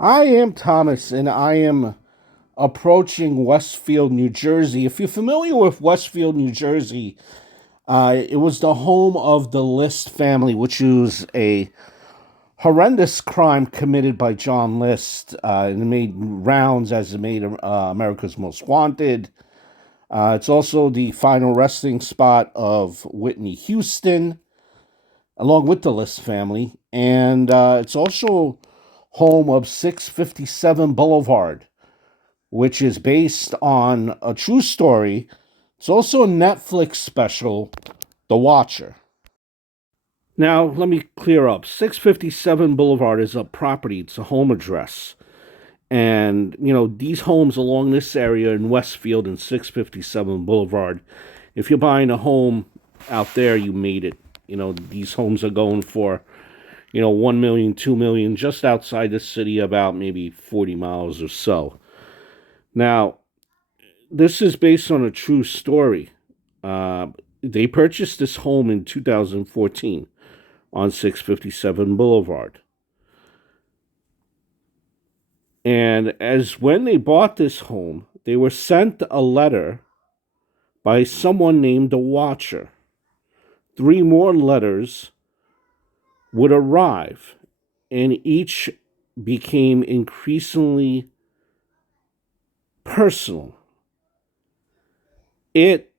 I am Thomas, and I am approaching Westfield, New Jersey. If you're familiar with Westfield, New Jersey, it was the home of the List family, which was a horrendous crime committed by John List. And it made rounds as it made America's Most Wanted. It's also the final resting spot of Whitney Houston, along with the List family. And it's also home of 657 Boulevard, which is based on a true story. It's also a Netflix special, The Watcher. Now, let me clear up. 657 Boulevard is a property, it's a home address. And, these homes along this area in Westfield and 657 Boulevard, if you're buying a home out there, you made it. These homes are going for, 1 million, 2 million, just outside the city, about maybe 40 miles or so. Now, this is based on a true story. They purchased this home in 2014 on 657 Boulevard. And as when they bought this home, they were sent a letter by someone named the Watcher. 3 more letters would arrive, and each became increasingly personal. It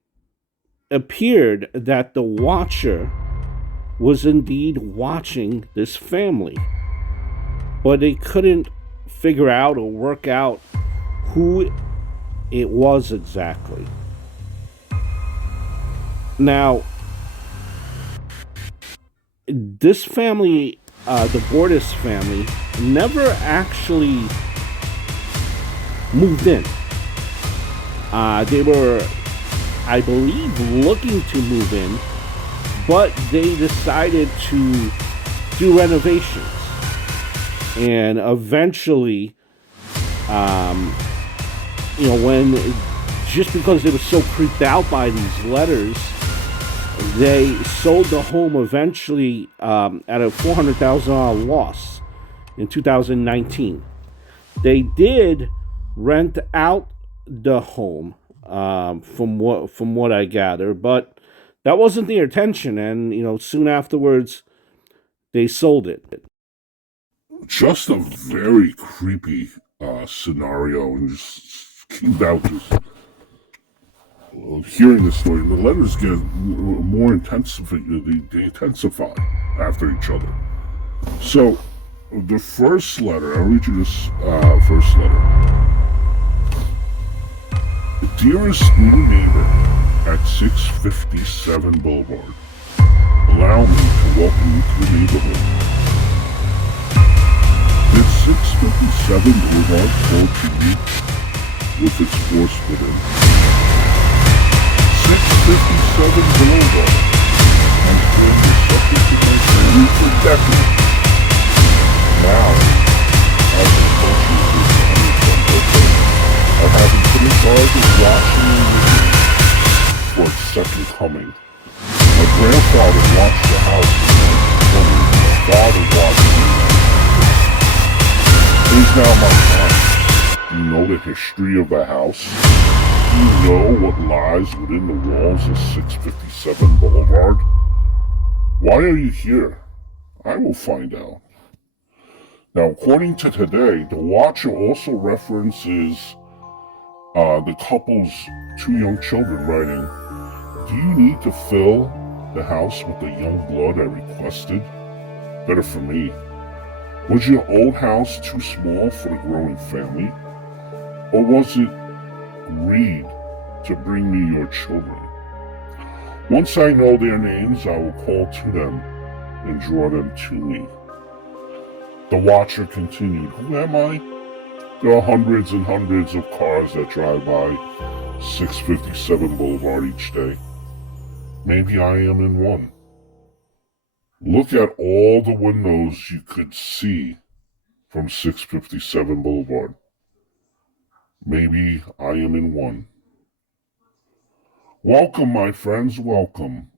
appeared that the Watcher was indeed watching this family, but they couldn't figure out or work out who it was exactly. Now, this family, the Bordis family, never actually moved in. They were, I believe, looking to move in, but they decided to do renovations. And eventually, when just because they were so creeped out by these letters, they sold the home eventually at a $400,000 loss in 2019. They did rent out the home, from what I gather, but that wasn't their intention, and soon afterwards they sold it. Just a very creepy scenario, and just came out just hearing the story. The letters get more intensive; they intensify after each other. So, the first letter, I'll read you this first letter. Dearest new neighbor at 657 Boulevard, allow me to welcome you to the neighborhood. Did 657 Boulevard call to you with its force within? 657 Boulevard has been the subject of my family for decades. Now, as the culture is coming from birthday, I have been put in charge of watching and waiting for its second coming. My grandfather watched the house when his father watched me. It is now my time. Do you know the history of the house? Do you know what lies within the walls of 657 Boulevard? Why are you here? I will find out. Now, according to today, the Watcher also references the couple's 2 young children, writing, do you need to fill the house with the young blood I requested? Better for me. Was your old house too small for the growing family? Or was it greed to bring me your children? Once I know their names, I will call to them and draw them to me. The Watcher continued, who am I? There are hundreds and hundreds of cars that drive by 657 Boulevard each day. Maybe I am in one. Look at all the windows you could see from 657 Boulevard. Maybe I am in one. Welcome, my friends, welcome.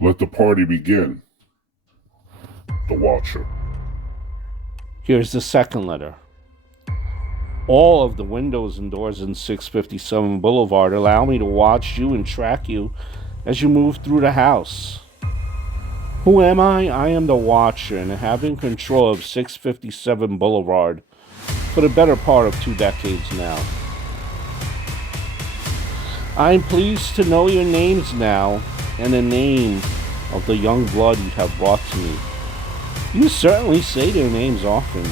Let the party begin. The Watcher. Here's the second letter. All of the windows and doors in 657 Boulevard allow me to watch you and track you as you move through the house. Who am I? I am the Watcher and have been in control of 657 Boulevard for the better part of 2 decades now. I'm pleased to know your names now and the name of the young blood you have brought to me. You certainly say their names often.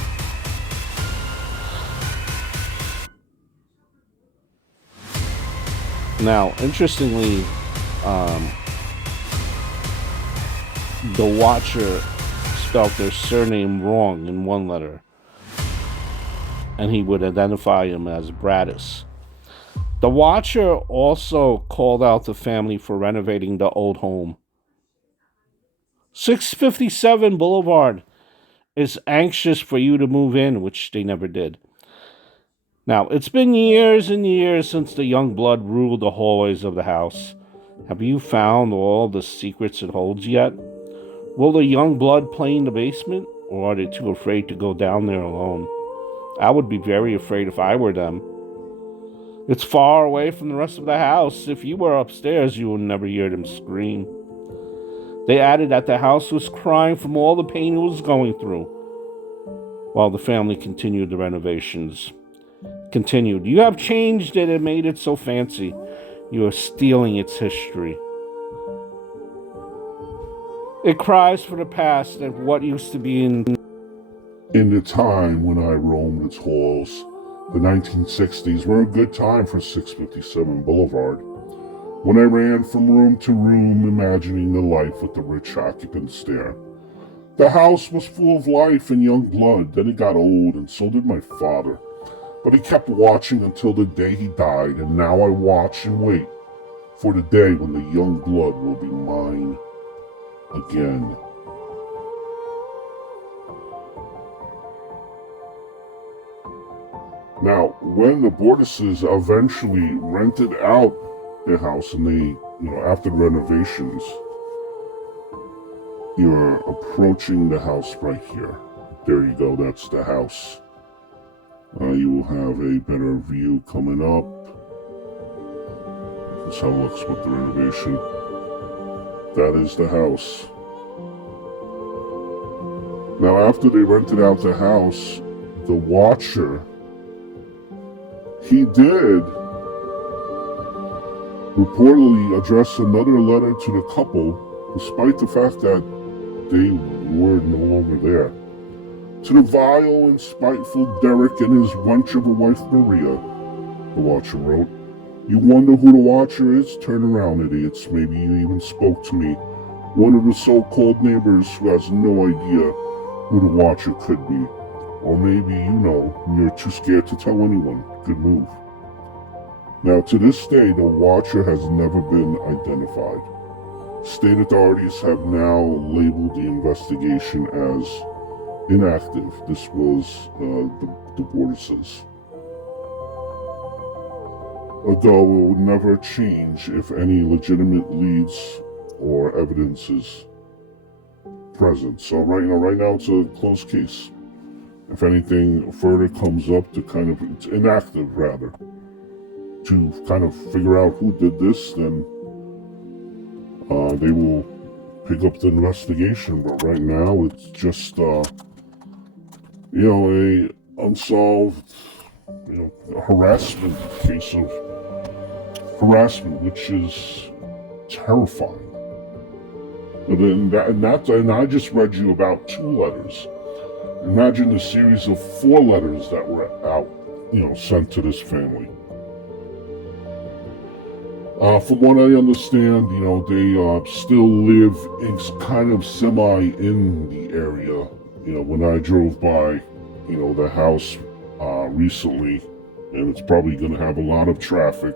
Now, interestingly, the Watcher spelled their surname wrong in one letter, and he would identify him as Bradis. The Watcher also called out the family for renovating the old home. 657 Boulevard is anxious for you to move in, which they never did. Now, it's been years and years since the young blood ruled the hallways of the house. Have you found all the secrets it holds yet? Will the young blood play in the basement, or are they too afraid to go down there alone? I would be very afraid if I were them. It's far away from the rest of the house. If you were upstairs, you would never hear them scream. They added that the house was crying from all the pain it was going through, while the family continued the renovations. You have changed it and made it so fancy. You are stealing its history. It cries for the past and what used to be in the time when I roamed its halls. The 1960s were a good time for 657 Boulevard. When I ran from room to room, imagining the life with the rich occupants there. The house was full of life and young blood. Then it got old, and so did my father. But he kept watching until the day he died, and now I watch and wait for the day when the young blood will be mine again. Now, when the Bordeses eventually rented out their house and they, after the renovations, you're approaching the house right here. There you go, that's the house. You will have a better view coming up. That's how it looks with the renovation. That is the house. Now, after they rented out the house, the Watcher, he did reportedly address another letter to the couple, despite the fact that they were no longer there. To the vile and spiteful Derek and his wench of a wife Maria, the Watcher wrote. You wonder who the Watcher is? Turn around, idiots. Maybe you even spoke to me. One of the so-called neighbors who has no idea who the Watcher could be. Or maybe you know, and you're too scared to tell anyone. Good move. Now, to this day, the Watcher has never been identified. State authorities have now labeled the investigation as inactive. This was the Bordeses. Although it would never change if any legitimate leads or evidence is present. So right now it's a closed case. If anything further comes up it's inactive rather, to kind of figure out who did this, then they will pick up the investigation. But right now it's just a unsolved harassment case of harassment, which is terrifying. And I just read you about 2 letters. Imagine the series of 4 letters that were out, sent to this family. From what I understand, they still live in kind of in the area. When I drove by, the house recently, and it's probably going to have a lot of traffic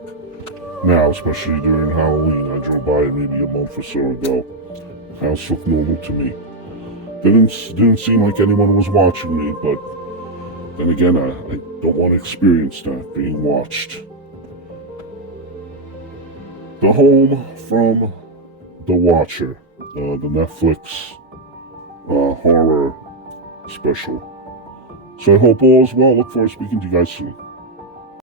now, especially during Halloween. I drove by it maybe a month or so ago. The house looked normal to me. Didn't seem like anyone was watching me, but then again, I don't want to experience that, being watched. The Home from the Watcher, the Netflix horror special. So I hope all is well. Look forward to speaking to you guys soon.